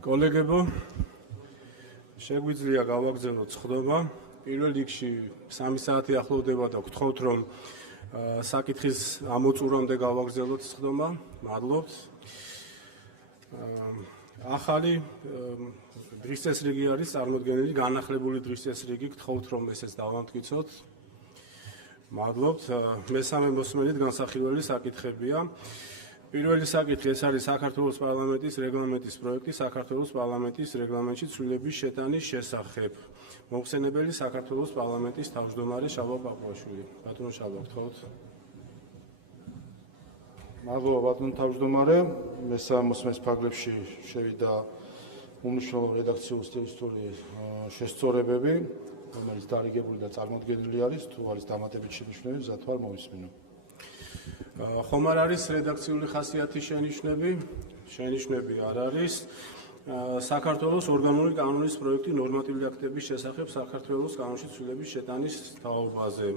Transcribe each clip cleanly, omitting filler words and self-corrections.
კოლეგებო, შეგვიძლია გავაგრძელოთ სხდომა. პირველ რიგში 3 საათი ახლოვდება და გთხოვთ, რომ საკითხის ამოწურვამდე გავაგრძელოთ სხდომა. მადლობთ. ახალი დღის წესრიგი არის წარმოდგენილი, განახლებული დღის წესრიგი. გთხოვთ, რომ ესეც დავამტკიცოთ. მადლობთ. მესამე მოსმენით განსახილველი საკითხებია. პირველი საკითხი ეს არის საქართველოს პარლამენტის რეგლამენტის პროექტი საქართველოს პარლამენტის რეგლამენტში ცვლილების შეტანის შესახებ. მოხსენებელი საქართველოს პარლამენტის თავმჯდომარე შალვა პაპუაშვილი. ბატონო შალვა, გთხოვთ. მადლობა ბატონო თავმჯდომარე. მესამე მოსმენის ფარგლებში შევიდა უმნიშვნელო რედაქციული სტილისტური შესწორებები, რომელიც დარიგებული და წარმოდგენილი არის, თუ არის დამატებით შენიშვნები, მზად ვარ მოვისმინო. ხომ არ არის რედაქციული ხასიათის შენიშვნები? შენიშვნები არ არის. საქართველოს ორგანული კანონის პროექტი ნორმატიული აქტების შესახებ საქართველოს კანონში ცვლილების შეტანის თაობაზე.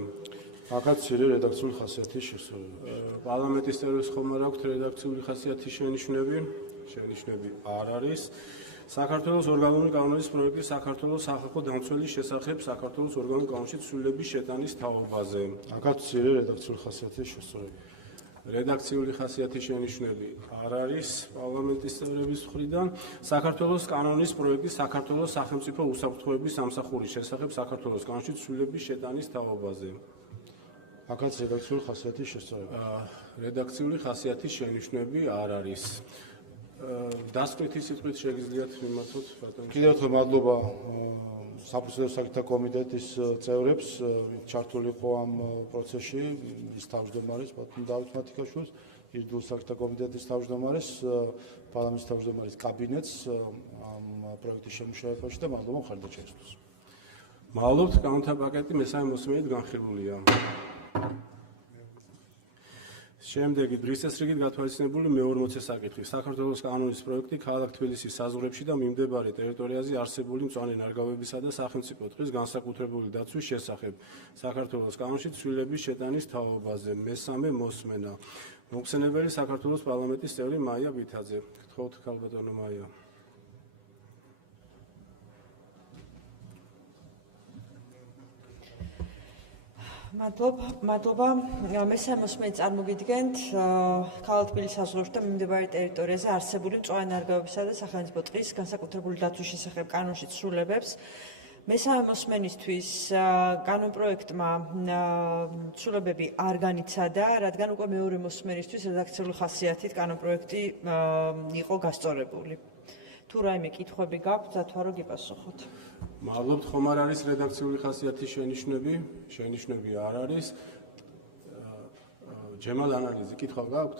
აქაც მცირე რედაქციული ხასიათის შესწორება. პარლამენტის წევრებს ხომ არ აქვთ რედაქციული ხასიათის შენიშვნები? შენიშვნები არ არის. საქართველოს ორგანული კანონის პროექტი საქართველოს სახალხო დამცველის შესახებ საქართველოს ორგანულ კანონში ცვლილების შეტანის თაობაზე. აქაც მცირე რედაქციული ხასიათის შესწორება. რედაქციული ხასიათის შენიშვნები არ არის პარლამენტის წევრების მხრიდან. საქართველოს კანონის პროექტი საქართველოს სახელმწიფო უსაფრთხოების სამსახურის შესახებ საქართველოს კანონში ცვლილების შეტანის თაობაზე. აქაც რედაქციული ხასიათის შესწორება. რედაქციული ხასიათის შენიშვნები არ არის. დასკვნითი სიტყვით შეგიძლიათ მიმართოთ ბატონო. კიდევ ერთხელ მადლობა საფუძველი საკითხთა კომიტეტის წევრებს, ჩართული იყო ამ პროცესში, ის თავმჯდომარის ბატონ დავით მათიკაშვილს, იურიდიული საკითხთა კომიტეტის თავმჯდომარეს, პარლამენტის თავმჯდომარის კაბინეტს ამ პროექტის შემუშავებაში და მადლობა მხარდაჭერისთვის. მადლობთ. კანონთა პაკეტი მესამე მოსმენით განხილულია. შემდეგი დღის წესრიგით გათვალისწინებული მე-40 საკითხი. საქართველოს კანონის პროექტი ქალაქ თბილისის საზღვრებში და მიმდებარე ტერიტორიაზე არსებული მწვანე ნარგავებისა და სახელმწიფო ტყის განსაკუთრებული დაცვის შესახებ. საქართველოს კანონში ცვლილების შეტანის თაობაზე. მესამე მოსმენა. მოხსენებელი საქართველოს პარლამენტის წევრი მაია ბითაძე. გთხოვთ, ქალბატონო მაია. მადლობა. მესამე მოსმენით წარმოგიდგენთ ქალაქ თბილისის საზღვრებში და მიმდებარე ტერიტორიაზე არსებული მწვანე ნარგავებისა და სახელმწიფო ტყის განსაკუთრებული დაცვის შესახებ კანონში ცვლილებებს. მესამე მოსმენისთვის კანონპროექტმა ცვლილებები არ განიცადა, რადგან უკვე მეორე მოსმენისთვის რედაქციული ხასიათით კანონპროექტი იყო გასწორებული. თუ რაიმე კითხვები გაქვთ, დათვალო გიპასუხოთ. მადლობთ. ხომ არ არის რედაქციული ხასიათის შენიშვნები? შენიშვნები არ არის. ჯემალ ანალიზი კითხვა გაქვთ?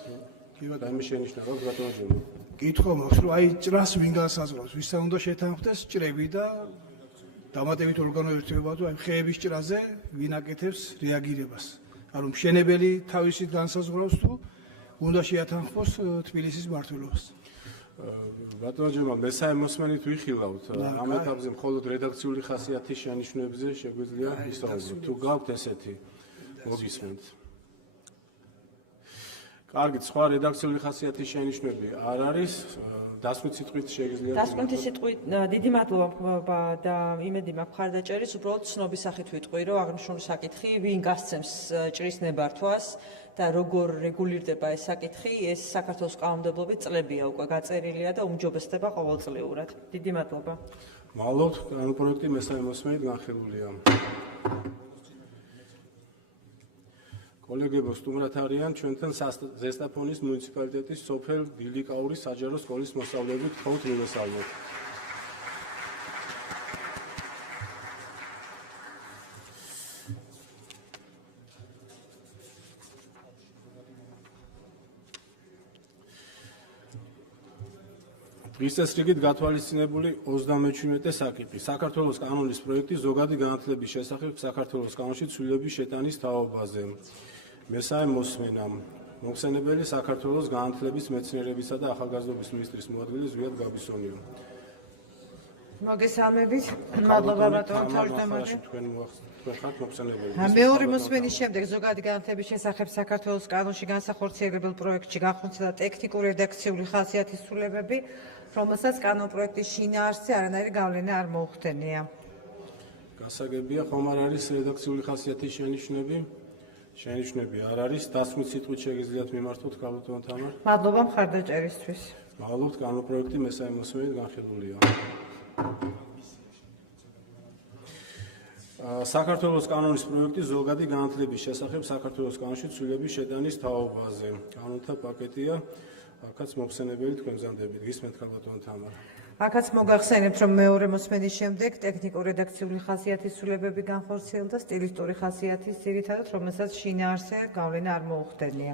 კი ბატონო, რაიმე შენიშვნა გაქვთ ბატონო ჯემალ? კითხვა მაქვს, რომ აი ჭრას ვინ განსაზღვრავს, ვისა უნდა შეთანხმდეს ჭრები და დამატებით ორგანოერთება თუ აი ხეების ჭრაზე ვინ აკეთებს რეაგირებას. ანუ მშენებელი თავისით განსაზღვრავს თუ უნდა შეათანხმოს თბილისის მმართველობას. ბატონო ჯემალ, მესამე მოსმენით ვიხილავთ. ამ ეტაპზე მხოლოდ რედაქციული ხასიათის შენიშვნებზე შეგვიძლია ისაუბროთ. თუ გაქვთ ესეთი, მოგისმენთ. კარგი, სხვა რედაქციული ხასიათის შენიშვნები არ არის. დასკვნითი სიტყვით შეგიძლიათ. დასკვნითი სიტყვით დიდი მადლობა და იმედი მაქვს მხარდაჭერის, უბრალოდ ცნობის სახით ვიტყვი, რომ აღნიშნული საკითხი ვინ გასცემს ჭრის ნებართვას და როგორ რეგულირდება ეს საკითხი, ეს საქართველოს კანონმდებლობით წლებია უკვე გაწერილია და უმჯობესდება ყოველწლიურად. დიდი მადლობა. მადლობთ. კანონპროექტი მესამე მოსმენით განხილულია. კოლეგებო, სტუმრად არიან ჩვენთან ზესტაფონის მუნიციპალიტეტის სოფელ დილიკაურის საჯარო სკოლის მოსწავლეები. გთხოვთ მივესალმოთ. დღის წესრიგით გათვალისწინებული 37 საკითხი. საქართველოს კანონის პროექტი ზოგადი განათლების შესახებ საქართველოს კანონში ცვლილების შეტანის თაობაზე. მესამე მოსმენა. მოხსენებელი საქართველოს განათლების, მეცნიერებისა და ახალგაზრდობის მინისტრის მოადგილე ზვიად გაბისონია. მოგესალმებით. მადლობა ბატონო თავმჯდომარე. თქვენ მოახსნით. თქვენ ხართ მოხსენებელი. მეორე მოსმენის შემდეგ ზოგადი განათლების შესახებ საქართველოს კანონში განსახორციელებელ პროექტში განხორციელა ტექნიკური რედაქციული ხასიათის ცვლილებები, რომელსაც კანონპროექტის შინაარსზე არანაირი გავლენა არ მოუხდენია. გასაგებია, ხომ არ არის რედაქციული ხასიათის შენიშვნები? შენიშვნები არ არის, დასმით სიტყვით შეგიძლიათ მიმართოთ ქალბატონ თამარ. მადლობა მხარდაჭერისთვის. მადლობთ, კანონპროექტი მესამე მოსმენით განხილულია. საქართველოს კანონის პროექტი ზოგადი განათლების შესახებ საქართველოს კანონში ცვლილების შეტანის თაობაზე. კანონთა პაკეტია, აქაც მოხსენებელი თქვენ გზანდებით. გისმენთ ქალბატონ თამარ. აქაც მოგახსენებთ, რომ მეორე მოსმენის შემდეგ ტექნიკურ-რედაქციული ხასიათის ცვლილებები განხორციელდა სტილისტური ხასიათის ძირითადად, რომელსაც შინაარსზე გავლენა არ მოუხდენია.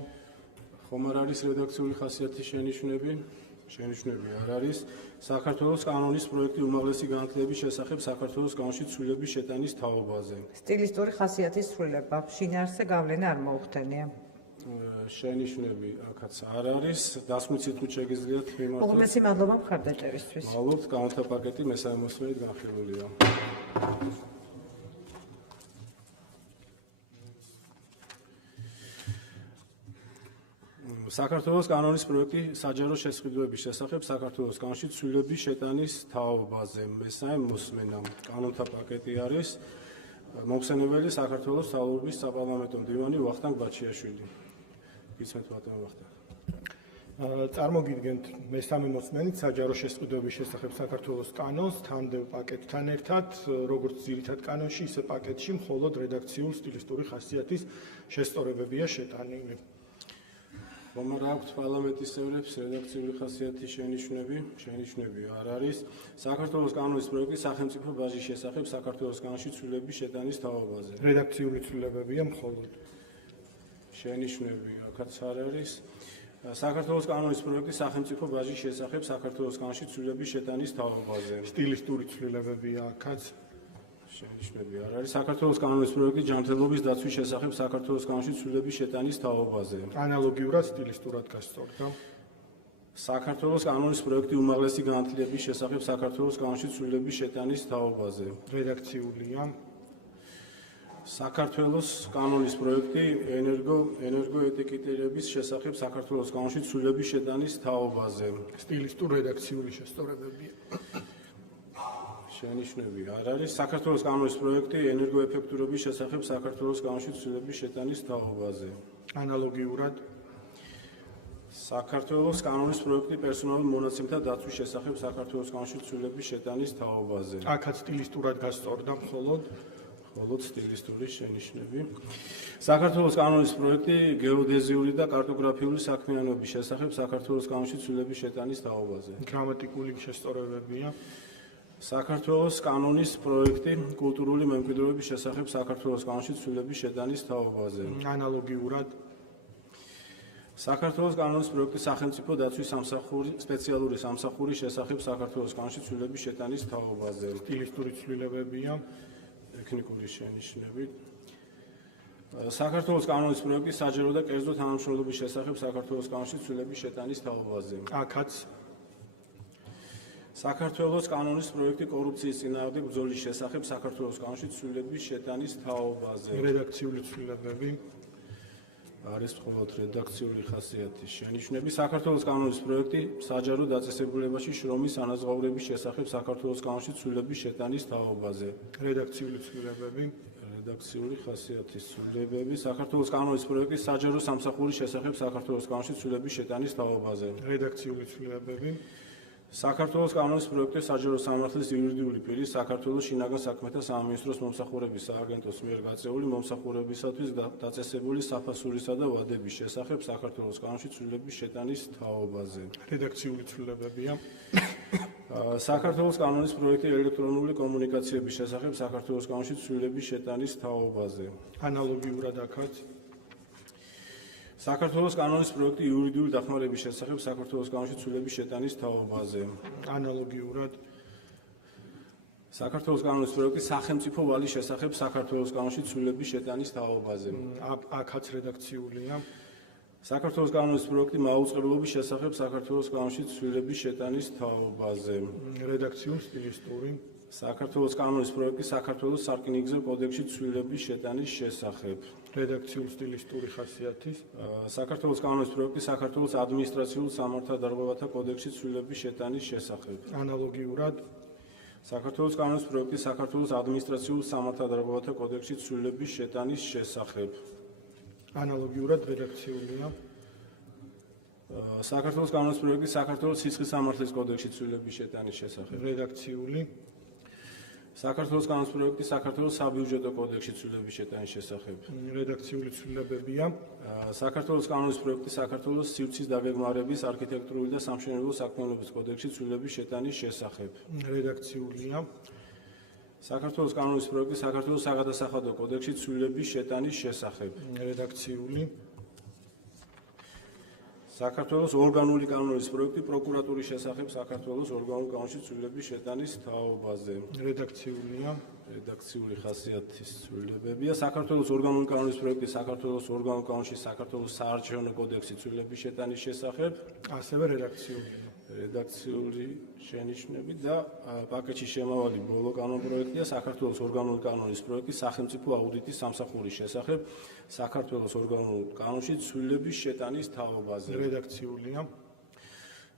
ხომ არ არის რედაქციული ხასიათის შენიშვნები? შენიშვნები არ არის. საქართველოს კანონის პროექტი უმაღლესი განათლების შესახებ საქართველოს კანონში ცვლილების შეტანის თაობაზე. სტილისტური ხასიათის ცვლილება, შინაარსზე გავლენა არ მოუხდენია. შენიშვნები აქაც არ არის. დასმით სიტყვით შეგიძლიათ მიმართოთ. უღმესი მადლობა მხარდაჭერისთვის. მადლობთ, კანონთა პაკეტი მესამე მოსმენით განხილულია. საქართველოს კანონის პროექტი საჯარო შესყიდვების შესახებ საქართველოს კანონში ცვლილების შეტანის თაობაზე. მესამე მოსმენა. კანონთა პაკეტი არის. მოხსენებელი საქართველოს მთავრობის საპარლამენტო მდივანი ვახტანგ ბაჩიაშვილი. გისმენთ ბატონო ვახტანგ. წარმოგიდგენთ მესამე მოსმენით საჯარო შესყიდვების შესახებ საქართველოს კანონს თანმდევ პაკეტთან ერთად, როგორც ძირითად კანონში, ისე პაკეტში მხოლოდ რედაქციულ სტილისტური ხასიათის შესწორებებია შეტანილი. ხომ არ აქვთ პარლამენტის წევრებს რედაქციული ხასიათის შენიშვნები? შენიშვნები არ არის. საქართველოს კანონის პროექტი სახელმწიფო ბაჟის შესახებ საქართველოს კანონში ცვლილების შეტანის თაობაზე. რედაქციული ცვლილებებია მხოლოდ. შენიშვნები აქაც არ არის. საქართველოს კანონის პროექტი სახელმწიფო ბაჟის შესახებ საქართველოს კანონში ცვლილების შეტანის თაობაზე. სტილისტური ცვლილებებია აქაც. შენიშვნები არ არის. საქართველოს კანონის პროექტი ჯანმრთელობის დაცვის შესახებ საქართველოს კანონში ცვლილების შეტანის თაობაზე. ანალოგიურად სტილისტურად გასწორდა. საქართველოს კანონის პროექტი უმაღლესი განათლების შესახებ საქართველოს კანონში ცვლილების შეტანის თაობაზე. რედაქციულია. საქართველოს კანონის პროექტი ენერგოეტიკეტირების შესახებ საქართველოს კანონში ცვლილების შეტანის თაობაზე. სტილისტურ რედაქციული შესწორებებია. შენიშვნები არ არის. საქართველოს კანონის პროექტი ენერგოეფექტურობის შესახებ საქართველოს კანონში ცვლილების შეტანის თაობაზე. ანალოგიურად. საქართველოს კანონის პროექტი პერსონალურ მონაცემთა დაცვის შესახებ საქართველოს კანონში ცვლილების შეტანის თაობაზე. აქაც სტილისტურად გასწორდა მხოლოდ. მხოლოდ სტილისტური შენიშვნები. საქართველოს კანონის პროექტი გეოდეზიური და კარტოგრაფიული საქმიანობის შესახებ საქართველოს კანონში ცვლილების შეტანის თაობაზე. გრამატიკული შესწორებებია. საქართველოს კანონის პროექტი კულტურული მემკვიდრეობის შესახებ საქართველოს კანონში ცვლილების შეტანის თაობაზე. ანალოგიურად. საქართველოს კანონის პროექტი სახელმწიფო დაცვის სამსახური სპეციალური სამსახურის შესახებ საქართველოს კანონში ცვლილების შეტანის თაობაზე. სტილისტური ცვლილებებია. ტექნიკური შენიშვნები. საქართველოს კანონის პროექტი საჯარო და კერძო თანამშრომლობის შესახებ საქართველოს კანონში ცვლილების შეტანის თაობაზე. აქაც საქართველოს კანონის პროექტი კორუფციის წინააღმდეგ ბრძოლის შესახებ საქართველოს კანონში ცვლილების შეტანის თაობაზე. რედაქციული ცვლილებები. არის მხოლოდ რედაქციული ხასიათის შენიშვნები. საქართველოს კანონის პროექტი საჯარო დაწესებულებაში შრომის ანაზღაურების შესახებ საქართველოს კანონში ცვლილების შეტანის თაობაზე. რედაქციული ცვლილებები. რედაქციული ხასიათის ცვლილებები. საქართველოს კანონის პროექტი საჯარო სამსახურის შესახებ საქართველოს კანონში ცვლილების შეტანის თაობაზე. რედაქციული ცვლილებები. საქართველოს კანონის პროექტი საჯარო სამართლის იურიდიული პირის საქართველოს შინაგან საქმეთა სამინისტროს მომსახურების სააგენტოს მიერ გაწეული მომსახურებისათვის დაწესებული საფასურისა და ვადების შესახებ საქართველოს კანონში ცვლილების შეტანის თაობაზე. რედაქციული ცვლილებებია. საქართველოს კანონის პროექტი ელექტრონული კომუნიკაციების შესახებ საქართველოს კანონში ცვლილების შეტანის თაობაზე. ანალოგიურად აქაც. საქართველოს კანონის პროექტი იურიდიული დახმარების შესახებ საქართველოს კანონში ცვლილების შეტანის თაობაზე. ანალოგიურად. საქართველოს კანონის პროექტი სახელმწიფო ვალის შესახებ საქართველოს კანონში ცვლილების შეტანის თაობაზე. აქაც რედაქციულია. საქართველოს კანონის პროექტი მაუწყებლობის შესახებ საქართველოს კანონში ცვლილების შეტანის თაობაზე. რედაქციულ სტილისტური. საქართველოს კანონის პროექტი საქართველოს სარკინიგზო კოდექსში ცვლილების შეტანის შესახებ. რედაქციული სტილისტური ხასიათის, საქართველოს კანონის პროექტი საქართველოს ადმინისტრაციულ სამართალდარღვევათა კოდექსში ცვლილების შეტანის შესახებ. ანალოგიურად საქართველოს კანონის პროექტი საქართველოს ადმინისტრაციულ სამართალდარღვევათა კოდექსში ცვლილების შეტანის შესახებ. ანალოგიურად რედაქციულია, საქართველოს კანონის პროექტი საქართველოს სისხლის სამართლის კოდექსში ცვლილების შეტანის შესახებ. რედაქციული, საქართველოს კანონის პროექტი საქართველოს საბიუჯეტო კოდექსში ცვლილების შეტანის შესახებ. რედაქციული ცვლილებებია, საქართველოს კანონის პროექტი საქართველოს სივრცის დაგეგმარების არქიტექტურული და სამშენებლო საქმიანობის კოდექსში ცვლილების შეტანის შესახებ. რედაქციულია, საქართველოს კანონის პროექტი საქართველოს საგადასახადო კოდექსში ცვლილების შეტანის შესახებ. რედაქციული, საქართველოს ორგანული კანონის პროექტი პროკურატურის შესახებ საქართველოს ორგანულ კანონში ცვლილების შეტანის თაობაზე. რედაქციულია, რედაქციული ხასიათის ცვლილებებია. საქართველოს ორგანული კანონის პროექტი საქართველოს ორგანულ კანონში საქართველოს საარჩევნო კოდექსში ცვლილების შეტანის შესახებ. ასევე რედაქციულია. რედაქციული შენიშვნები და პაკეტში შემავალი ბოლო კანონპროექტია საქართველოს ორგანული კანონის პროექტი სახელმწიფო აუდიტის სამსახურის შესახებ საქართველოს ორგანულ კანონში ცვლილების შეტანის თაობაზე. რედაქციულია,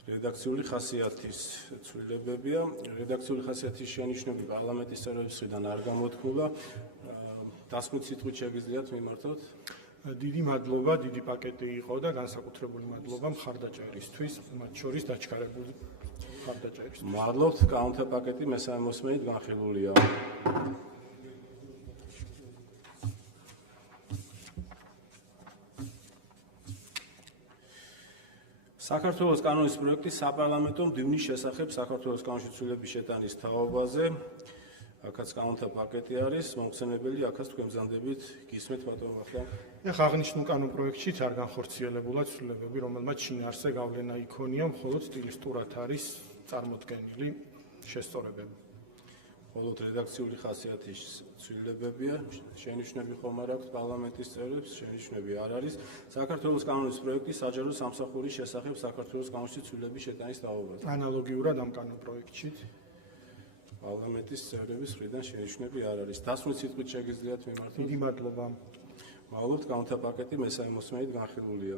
რედაქციული ხასიათის ცვლილებებია. რედაქციული ხასიათის შენიშვნები პარლამენტის წევრების მხრიდან არ გამოთქმულა. დასკვით სიტყვით შეგიძლიათ მიმართოთ. დიდი მადლობა, დიდი პაკეტი იყო და განსაკუთრებული მადლობა მხარდაჭერისთვის, მათ შორის დაჩქარებული მხარდაჭერისთვის. მადლობთ, კანონთა პაკეტი მესამე მოსმენით განხილულია. საქართველოს კანონის პროექტი საპარლამენტო მდივნის შესახებ საქართველოს კანონში ცვლილების შეტანის თაობაზე. აქაც კანონთა პაკეტი არის, მომხსენებელი, აქაც თქვენ ბრძანდებით, გისმენთ ბატონო ახლა. ეხლა აღნიშნულ კანონპროექტშიც არ განხორციელებულა ცვლილებები, რომელმაც შინაარსზე გავლენა იქონია, მხოლოდ სტილისტურად არის წარმოდგენილი შესწორებები. მხოლოდ რედაქციული ხასიათის ცვლილებებია, შენიშვნები ხომ არ აქვს პარლამენტის წევრებს, შენიშვნები არ არის. საქართველოს კანონის პროექტი საჯარო სამსახურის შესახებ საქართველოს კანონში ცვლილების შეტანის თაობაზე. ანალოგიურად ამ კანონპროექტშიც პარლამენტის წევრების მხრიდან შენიშვნები არ არის. დასვით სიტყვით შეგიძლიათ მიმართოთ. დიდი მადლობა. მადლობთ, კანონთა პაკეტი მესამე მოსმენით განხილულია.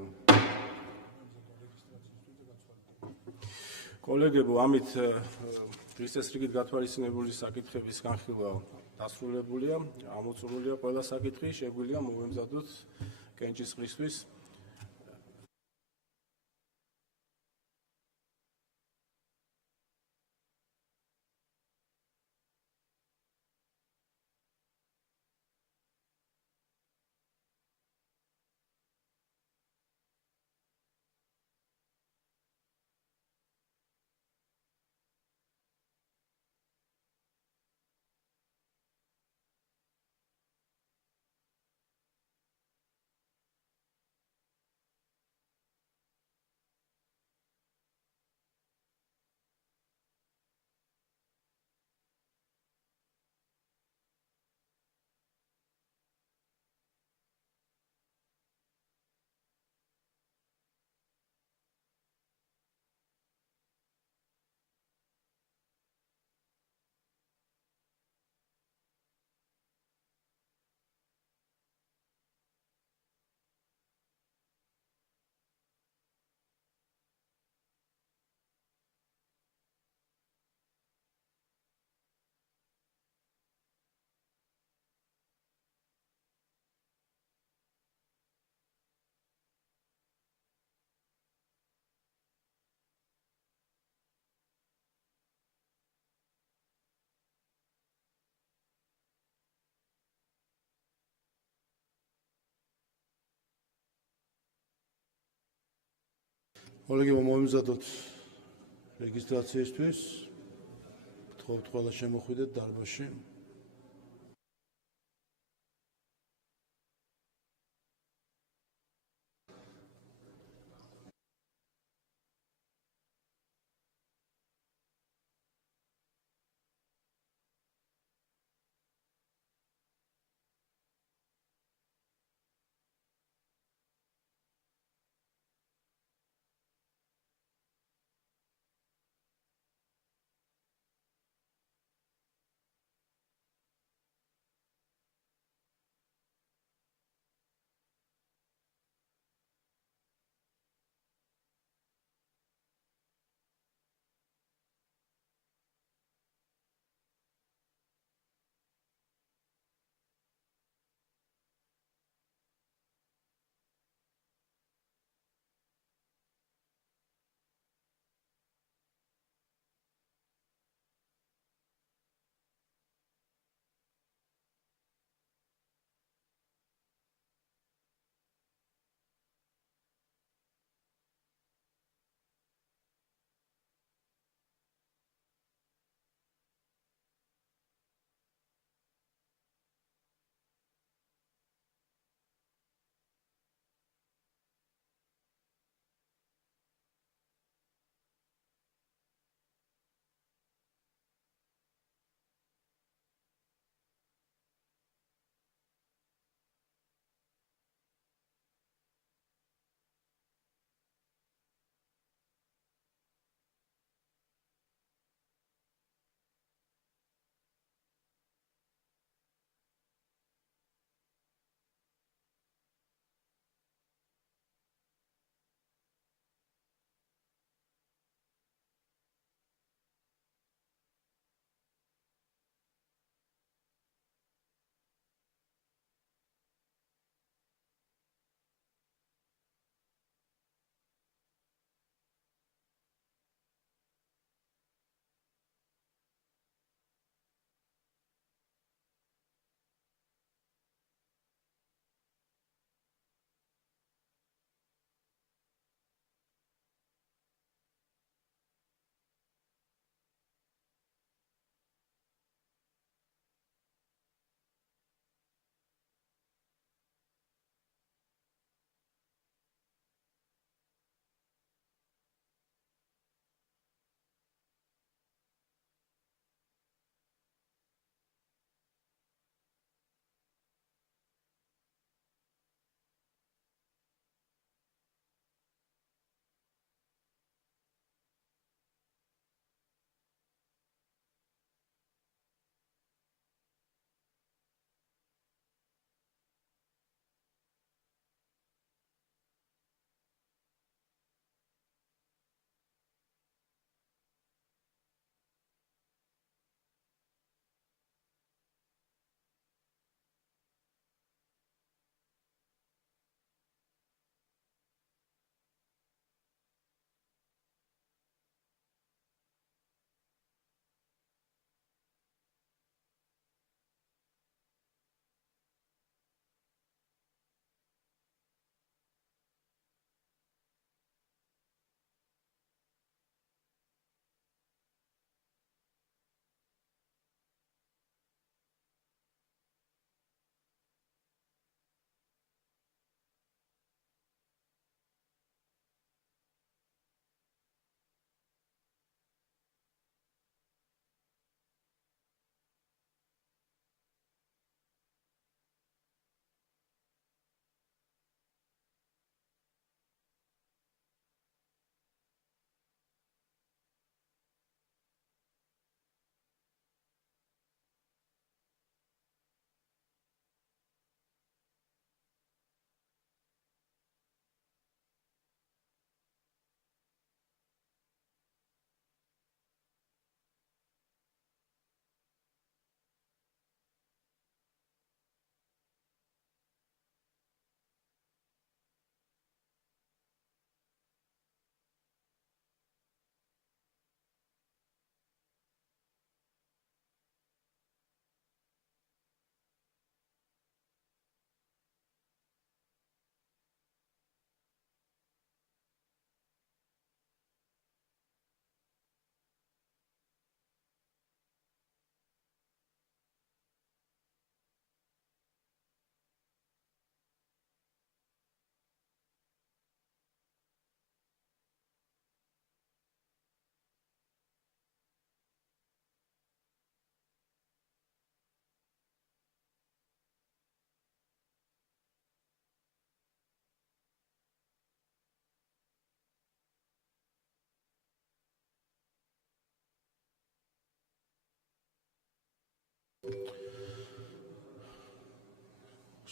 კოლეგებო, ამით დღის წესრიგით გათვალისწინებული საკითხების განხილვა დასრულებულია, ამოწურულია ყველა საკითხი, შეგვიძლია მოვემზადოთ კენჭისყრისთვის. კოლეგებო, მოვიმზადოთ რეგისტრაციისთვის. გთხოვთ ყველა შემოხვიდეთ დარბაზში.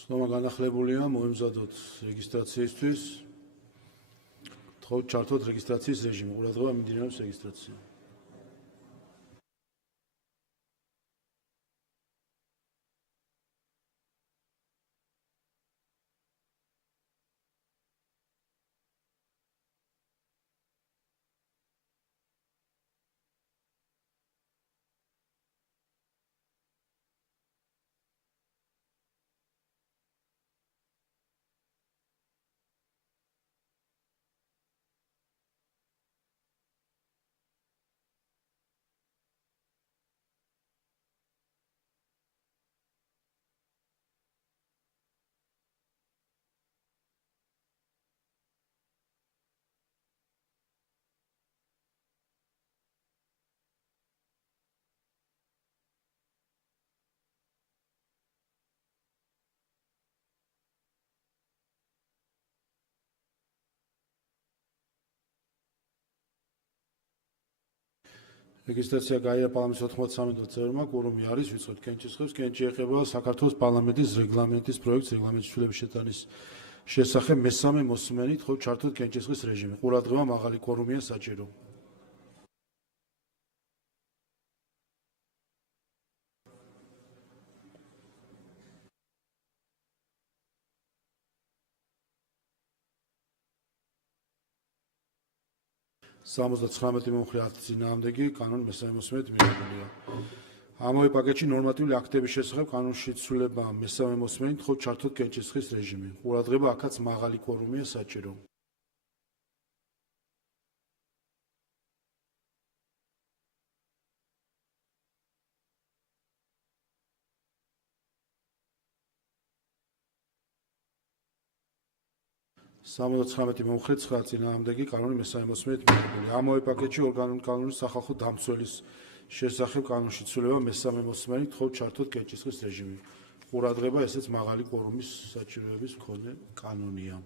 სნომა განახლებულია, მოემზადოთ რეგისტრაციისთვის. თხოვთ ჩართოთ რეგისტრაციის რეჟიმი. ყურადღება მიმდინარეობს რეგისტრაცია. რეგისტრაცია გაიარა პარლამენტის 93 წევრმა, კურუმი არის, ვიწყებთ კენჭისყრებს. კენჭი ეხება საქართველოს პარლამენტის რეგლამენტის პროექტს რეგლამენტის ცვლილების შეტანის შესახებ მესამე მოსმენით. თხოვთ ჩართოთ კენჭისყრის რეჟიმი. ყურადღება მაღალი კვორუმია საჭირო. სამოცდაცხრამეტი მომხრე 10 წინააღმდეგი კანონ მესამე მოსმენით მიღებულია. ამავე პაკეტში ნორმატიული აქტების შესახებ კანონში ცვლილება მესამე მოსმენით თხოვთ ჩართოთ კენჭისყრის რეჟიმი. ყურადღება აქაც მაღალი კვორუმია საჭირო. სამოცდაცხრამეტი მომხრე 9 წინააღმდეგი კანონი მესამე მოსმენით მიღებულია. ამავე პაკეტში კანონის სახალხო დამცველის შესახებ კანონში ცვლილება მესამე მოსმენით თხოვთ ჩართოთ კენჭისყრის რეჟიმი. ყურადღება ესეც მაღალი კვორუმის საჭიროების მქონე კანონია.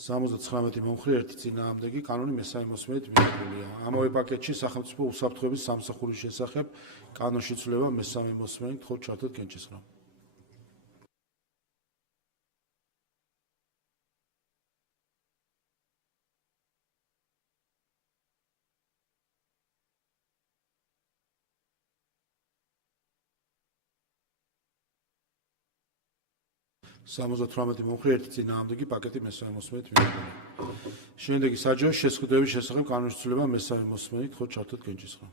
სამოცდაცხრამეტი მომხრე 1 წინააღმდეგი კანონი მესამე მოსმენით მიღებულია. ამავე პაკეტში სახელმწიფო უსაფრთხოების სამსახურის შესახებ კანონში ცვლილება მესამე მოსმენით თხოვთ ჩართოთ კენჭისყრა. სამოცდათვრამეტი მომხრე 1 წინააღმდეგი პაკეტი მესამე მოსმენით მიღებულია. შემდეგი საჯარო შესყიდვების შესახებ კანონში ცვლილება მესამე მოსმენით თხოვთ ჩართოთ კენჭისყრა.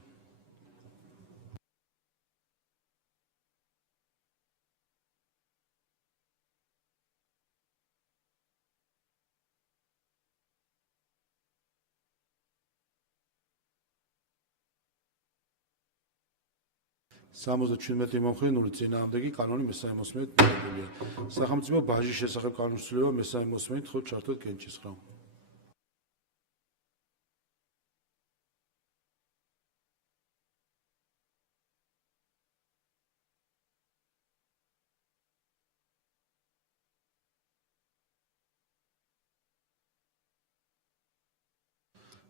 სამოცდაჩვიდმეტი მომხრე 0 წინააღმდეგი კანონი მესამე მოსმენით მიღებულია. სახელმწიფო ბაჟის შესახებ კანონში ცვლილება მესამე მოსმენით თხოვთ ჩართოთ კენჭისყრა.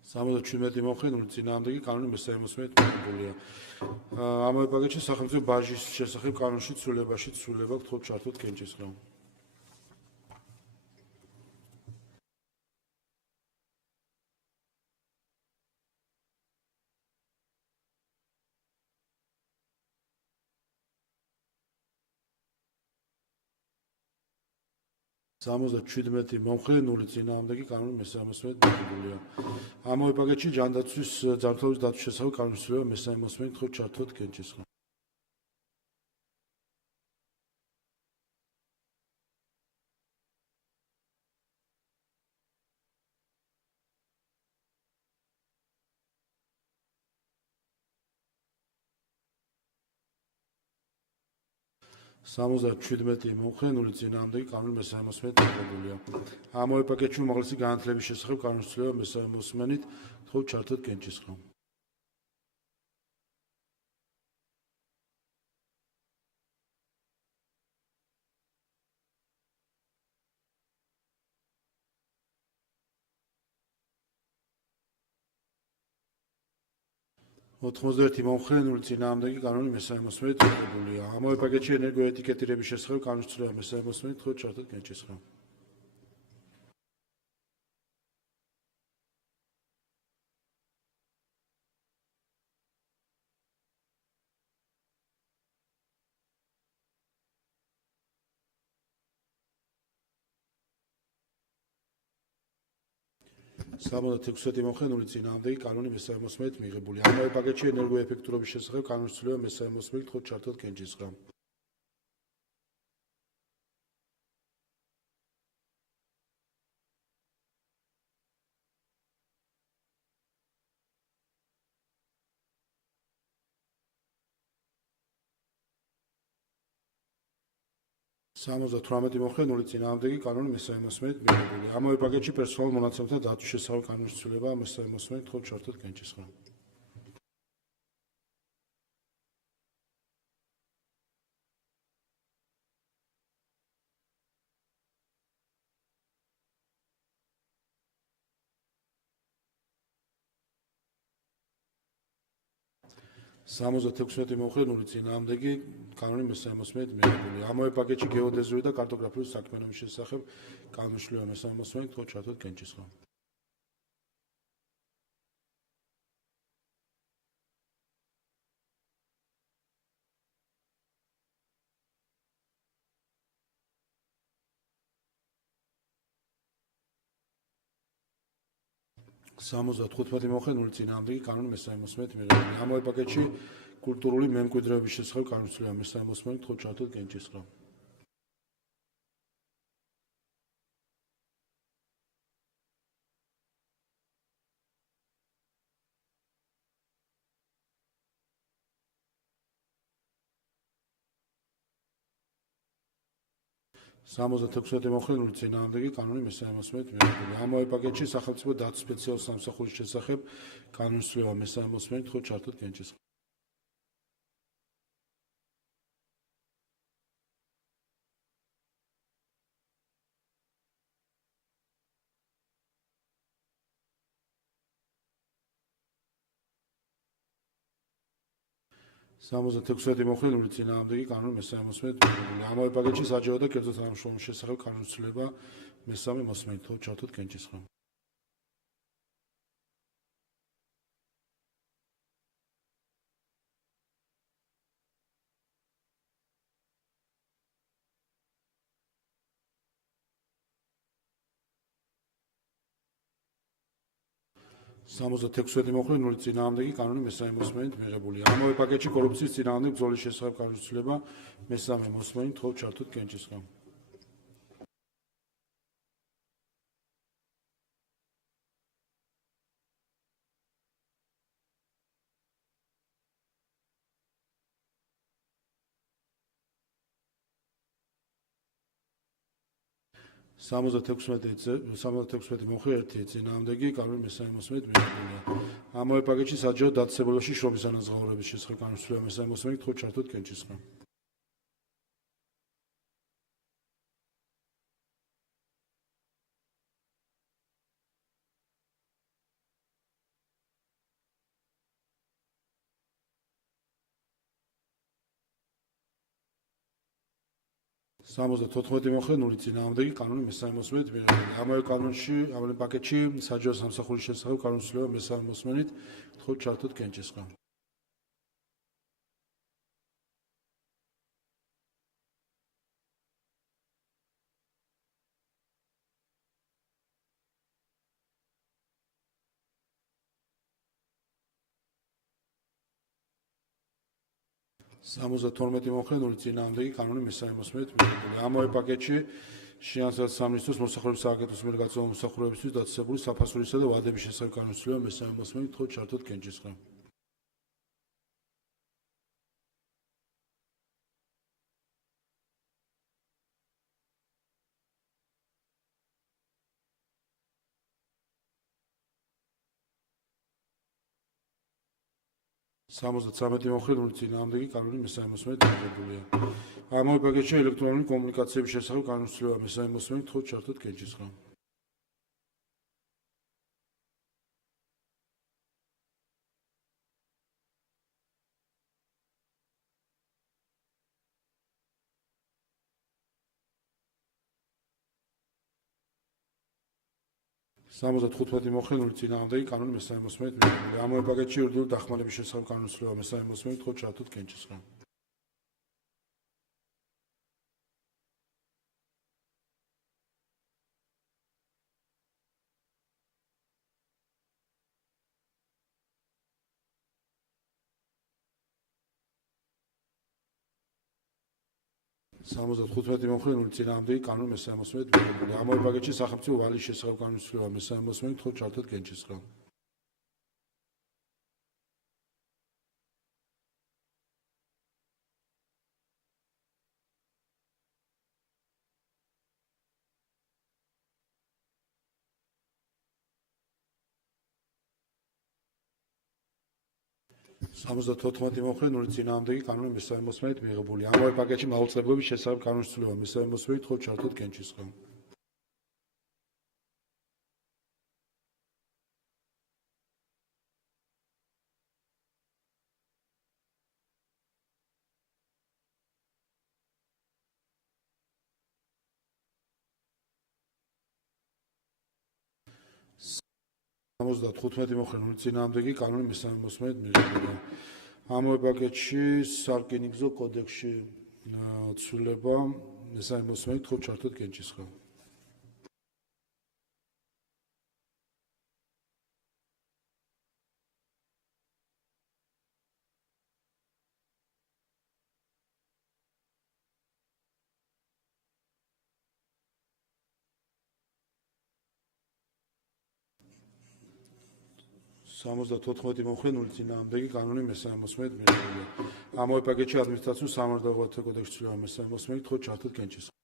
სამოცდაჩვიდმეტი მომხრე 0 წინააღმდეგი კანონი მესამე მოსმენით მიღებულია. ამავე პაკეტში სახელმწიფო ბაჟის შესახებ კანონში ცვლილებაში ცვლილება გთხოვთ ჩართოთ კენჭისყრა. სამოცდაჩვიდმეტი მომხრე 0 წინააღმდეგი კანონი მესამე მოსმენით მიღებულია. ამავე პაკეტში ჯანდაცვის ძარღვთაობის დაცვის შესახებ კანონში ცვლილება მესამე მოსმენით თხოვთ ჩართოთ კენჭისყრა. სამოცდაჩვიდმეტი მომხრე 0 წინააღმდეგი კანონი მესამე მოსმენით მიღებულია. ამავე პაკეტში უმაღლესი განათლების შესახებ კანონში ცვლილება მესამე მოსმენით თხოვთ ჩართოთ კენჭისყრა. 91 მომხრე, 0 წინააღმდეგი კანონი მესამე მოსმენით მიღებულია. ამავე პაკეტში ენერგოეტიკეტირების შესახებ კანონის ცვლილება მესამე მოსმენით თხოვთ ჩართოთ კენჭისყრა. სამოცდათექვსმეტი მომხრე, 0 წინააღმდეგი კანონი მესამე მოსმენით მიღებულია. ამავე პაკეტში ენერგოეფექტურობის შესახებ კანონის ცვლილება მესამე მოსმენით თხოვთ ჩართოთ კენჭისყრა. სამოცდათვრამეტი მომხრე, 0 წინააღმდეგი კანონი მესამე მოსმენით მიღებულია. ამავე პაკეტში პერსონალურ მონაცემთა დაცვის შესახებ კანონის ცვლილება მესამე მოსმენით თხოვთ ჩართოთ კენჭისყრა. სამოცდათექვსმეტი მომხრე, 0 წინააღმდეგი კანონი მესამე მოსმენით მიღებულია. ამავე პაკეტში გეოდეზიური და კარტოგრაფიული საქმიანობის შესახებ კანონის ცვლილება მესამე მოსმენით თხოვთ ჩართოთ კენჭისყრა. სამოცდათხუთმეტი მომხრე, 0 წინააღმდეგი კანონი მესამე მოსმენით მიღებულია. ამავე პაკეტში კულტურული მემკვიდრეობის შესახებ კანონის ცვლილება მესამე მოსმენით თხოვთ ჩართოთ კენჭისყრა. სამოცდათექვსმეტი მომხრე, 0 წინააღმდეგი კანონი მესამე მოსმენით მიღებულია. ამავე პაკეტში სახელმწიფო დაცვის სპეციალური სამსახურის შესახებ კანონის ცვლილება მესამე მოსმენით თხოვთ ჩართოთ კენჭისყრა. სამოცდათექვსმეტი მომხრე, 0 წინააღმდეგი კანონი მესამე მოსმენით მიღებულია. ამავე პაკეტში საჯარო და კერძო თანამშრომლობის შესახებ კანონის ცვლილება მესამე მოსმენით თხოვთ ჩართოთ კენჭისყრა. სამოცდათექვსმეტი მომხრე, 0 წინააღმდეგი კანონი მესამე მოსმენით მიღებულია. ამავე პაკეტში კორუფციის წინააღმდეგ ბრძოლის შესახებ კანონის ცვლილება მესამე მოსმენით თხოვთ ჩართოთ კენჭისყრა. სამოცდათექვსმეტი მომხრე, 1 წინააღმდეგი კანონი მესამე მოსმენით მიღებულია. ამავე პაკეტში საჯარო დაწესებულებაში შრომის ანაზღაურების შესახებ კანონის ცვლილება მესამე მოსმენით თხოვთ ჩართოთ კენჭისყრა. სამოცდათოთხმეტი მომხრე, 0 წინააღმდეგი კანონი მესამე მოსმენით მიღებულია. ამავე პაკეტში საჯარო სამსახურის შესახებ კანონის ცვლილება მესამე მოსმენით თხოვთ ჩართოთ კენჭისყრა. სამოცდათორმეტი მომხრე, 0 წინააღმდეგი კანონი მესამე მოსმენით მიღებულია. ამავე პაკეტში შინაგანსა სამინისტროს მოსახლეობის სააგენტოს მიერ გაწეული მომსახურებისთვის დაწესებული საფასურისა და ვადების შესახებ კანონის ცვლილება მესამე მოსმენით თხოვთ ჩართოთ კენჭისყრა. სამოცდათვრამეტი მომხრე, 0 წინააღმდეგი კანონი მესამე მოსმენით მიღებულია. ამავე პაკეტში ელექტრონული კომუნიკაციების შესახებ კანონის ცვლილება მესამე მოსმენით თხოვთ ჩართოთ კენჭისყრა. 75 მოხდენილი წინააღმდეგი კანონი მესამე მოსმენით მიღებული. ამავე პაკეტში იურიდიული დახმარების შესახებ კანონის ცვლილება მესამე მოსმენით თხოვთ ჩართოთ კენჭისყრა. სამოცდათხუთმეტი მოხდენილი წინააღმდეგი კანონი მესამე მოსმენით მიღებული. ამავე პაკეტში სახელმწიფო ვალის შესახებ კანონის ცვლილება მესამე მოსმენით თხოვთ ჩართოთ კენჭისყრა. სამოცდათოთხმეტი მოხდენილი წინააღმდეგი კანონი მესამე მოსმენით მიღებული. ამავე პაკეტში მაუწყებლობის შესახებ კანონის ცვლილება მესამე მოსმენით თხოვთ ჩართოთ კენჭისყრა. სამოცდათხუთმეტი მოხდენილი წინააღმდეგი კანონი მესამე მოსმენით მიღებული. ამავე პაკეტში სარკინიგზო კოდექსში ცვლილება მესამე მოსმენით თხოვთ ჩართოთ კენჭისყრა. სამოცდათოთხმეტი მოხდენილი წინააღმდეგი კანონი მესამე მოსმენით მიღებული. ამავე პაკეტში ადმინისტრაციულ სამართალდაღუათთა კოდექსში ცვლილება მესამე მოსმენით თხოვთ ჩართოთ კენჭისყრა.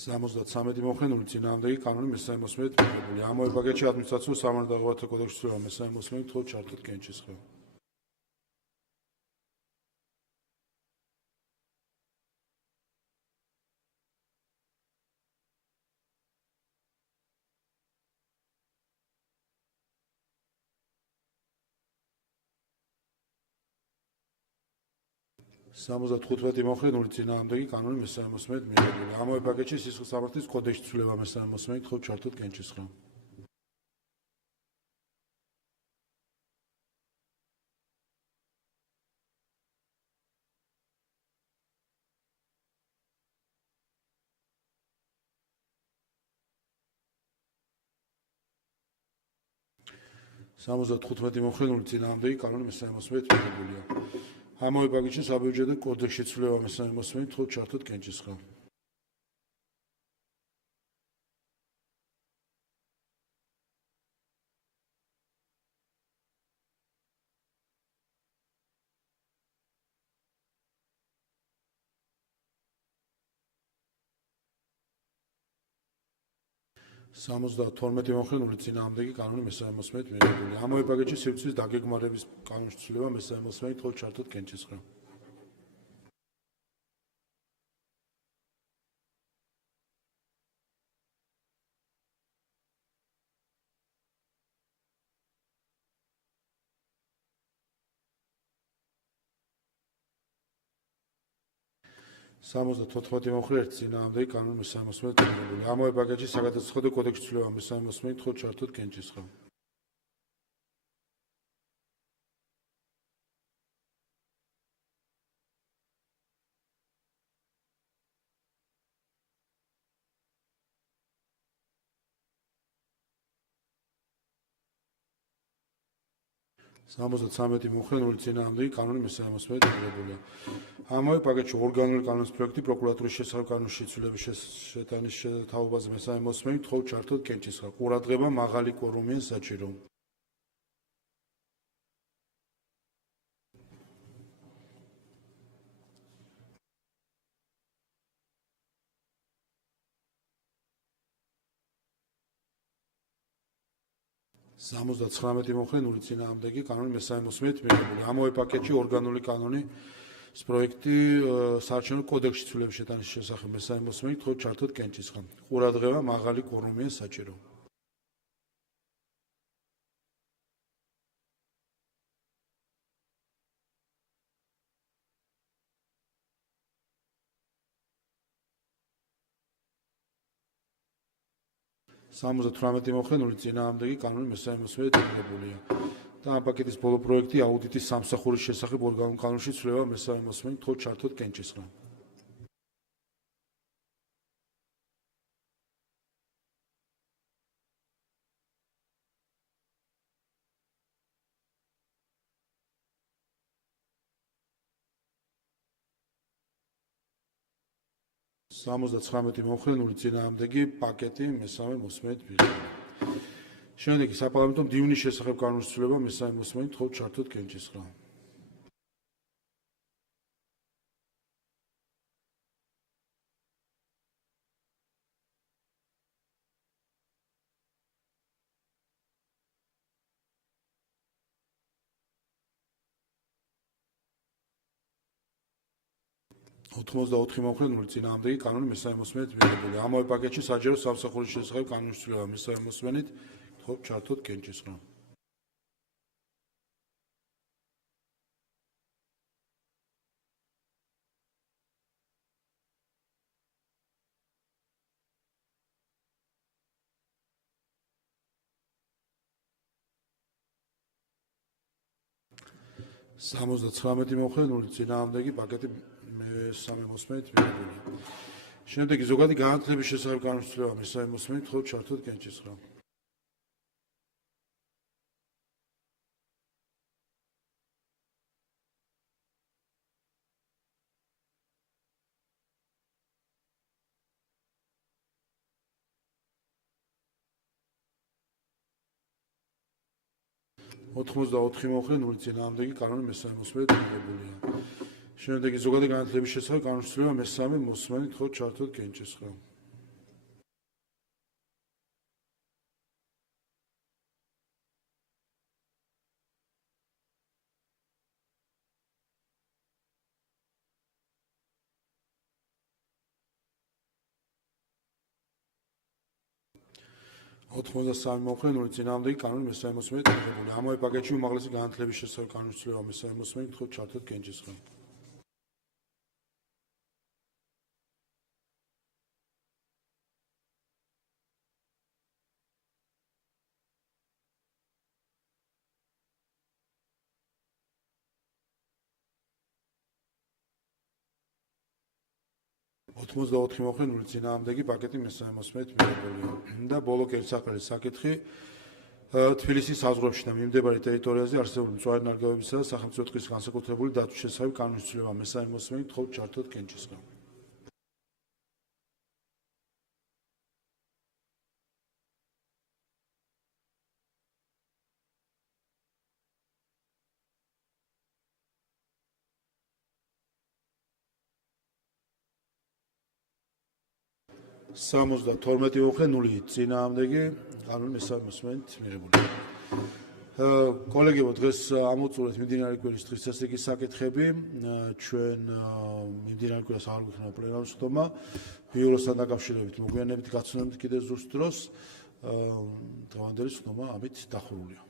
სამოცდათვრამეტი მოხდენილი წინააღმდეგი კანონი მესამე მოსმენით მიღებული. ამავე პაკეტში ადმინისტრაციულ სამართალდაღუათთა კოდექსში ცვლილება მესამე მოსმენით თხოვთ ჩართოთ კენჭისყრა. სამოცდათხუთმეტი მოხდენილი წინააღმდეგი კანონი მესამე მოსმენით მიღებული. ამავე პაკეტში სისხლის სამართლის კოდექსში ცვლილება მესამე მოსმენით თხოვთ ჩართოთ კენჭისყრა. სამოცდათხუთმეტი მოხდენილი წინააღმდეგი კანონი მესამე მოსმენით მიღებულია. ამავე პაკეტში საბიუჯეტო კოდექსში ცვლილება მესამე მოსმენით თხოვთ ჩართოთ კენჭისყრა. სამოცდათორმეტი მოხდენილი წინააღმდეგი კანონი მესამე მოსმენით მიღებული. ამავე პაკეტში სივრცის დაგეგმარების კანონში ცვლილება მესამე მოსმენით თხოვთ ჩართოთ კენჭისყრა. სამოცდათოთხმეტი მოხდენილი წინააღმდეგი კანონი მესამე მოსმენით მიღებული. ამავე პაკეტში საგადასახადო კოდექსში ცვლილება მესამე მოსმენით თხოვთ ჩართოთ კენჭისყრა. სამოცდათვრამეტი მოხდენილი წინააღმდეგი კანონი მესამე მოსმენით მიღებულია. ამავე პაკეტში ორგანული კანონის პროექტი პროკურატურის შესახებ კანონის შეცვლილების შეტანის თაობაზე მესამე მოსმენით თხოვთ ჩართოთ კენჭისყრა. ყურადღება მაღალი კვორუმიან საჭირო. სამოცდაცხრამეტი მოხდენილი წინააღმდეგი კანონი მესამე მოსმენით მიღებული. ამავე პაკეტში ორგანული კანონი ეს პროექტი საარჩევნო კოდექსში ცვლილების შეტანის შესახებ მესამე მოსმენით თხოვთ ჩართოთ კენჭისყრა. ყურადღება მაღალი კორუმია საჭირო. სამოცდათვრამეტი მოხდენილი წინააღმდეგი კანონი მესამე მოსმენით მიღებულია. და ამ პაკეტის ბოლო პროექტი აუდიტის სამსახურის შესახებ ორგანულ კანონში ცვლილება მესამე მოსმენით თხოვთ ჩართოთ კენჭისყრა. სამოცდათვრამეტი მოხდენილი წინააღმდეგი პაკეტი მესამე მოსმენით მიღებულია. შემდეგი საპარლამენტო მდივნის შესახებ კანონის ცვლილება მესამე მოსმენით თხოვთ ჩართოთ კენჭისყრა. ოთხმოცდაოთხი მოხდენილი წინააღმდეგი კანონი მესამე მოსმენით მიღებულია. ამავე პაკეტში საჯარო სამსახურის შესახებ კანონის ცვლილება მესამე მოსმენით თხოვთ ჩართოთ კენჭისყრა. სამოცდაცხრამეტი მოხდენილი წინააღმდეგი პაკეტი მესამე მოსმენით მიღებულია. შემდეგი ზოგადი განათლების შესახებ კანონის ცვლილება მესამე მოსმენით თხოვთ ჩართოთ კენჭისყრა. ოთხმოცდაოთხი მოხდენილი წინააღმდეგი კანონი მესამე მოსმენით მიღებულია. შემდეგი ზოგადი განათლების შესახებ კანონის ცვლილება მესამე მოსმენით თხოვთ ჩართოთ კენჭისყრა. ოთხმოცდასამი მოხდენილი წინააღმდეგი კანონი მესამე მოსმენით მიღებულია. ამავე პაკეტში უმაღლესი განათლების შესახებ კანონის ცვლილება მესამე მოსმენით თხოვთ ჩართოთ კენჭისყრა. ოთხმოცდაოთხი მოხდენილი წინააღმდეგი პაკეტი მესამე მოსმენით მიღებულია. და ბოლო კენჭისყრის საკითხი თბილისის საზღვრებში და მიმდებარე ტერიტორიაზე არსებული მწვავე ნარგავებისა და სახელმწიფო ტყის განსაკუთრებული დაცვის შესახებ კანონის ცვლილება მესამე მოსმენით თხოვთ ჩართოთ კენჭისყრა. სამოცდათორმეტი მოხდენილი წინააღმდეგი კანონი მესამე მოსმენით მიღებულია. კოლეგებო, დღეს ამოვწურეთ მიმდინარე კვირის დღის წესრიგის საკითხები. ჩვენ მიმდინარე კვირას აღარ გვექნება პლენარული სხდომა. ბიუროსთან დაკავშირებით მოგვიანებით გაცნობთ კიდევ ზუსტ დროს. დღევანდელი სხდომა ამით დახურულია.